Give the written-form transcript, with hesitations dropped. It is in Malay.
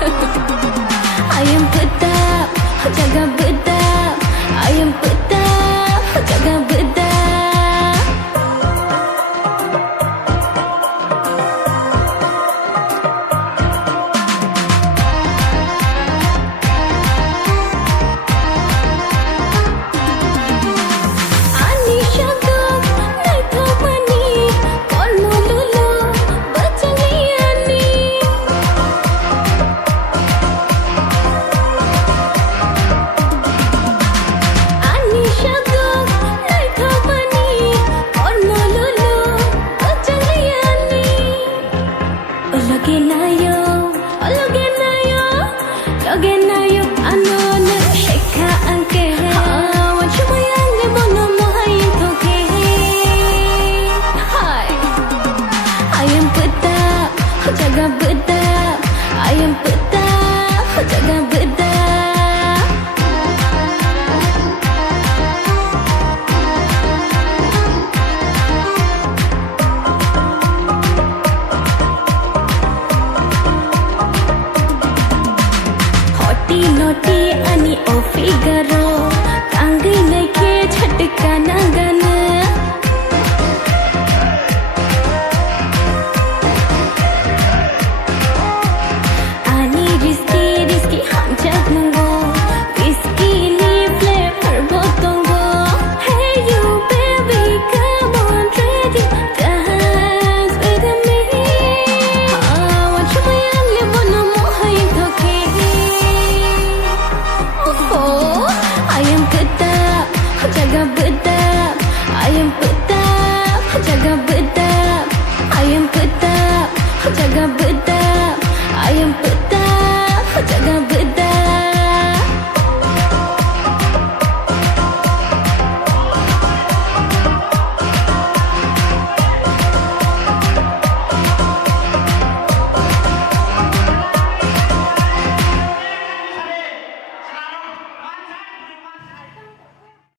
Ayam pedap, jaga bedap. Ayam pedap, jaga bedap. Jaga bedap, ayam pedap, jaga bedap. Hoti noti ani o Figaro, tangi naike jhatka na gana. Jaga bedap, ayam pedap, jaga bedap. Ayam pedap, jaga bedap. Ayam pedap, jaga bedap.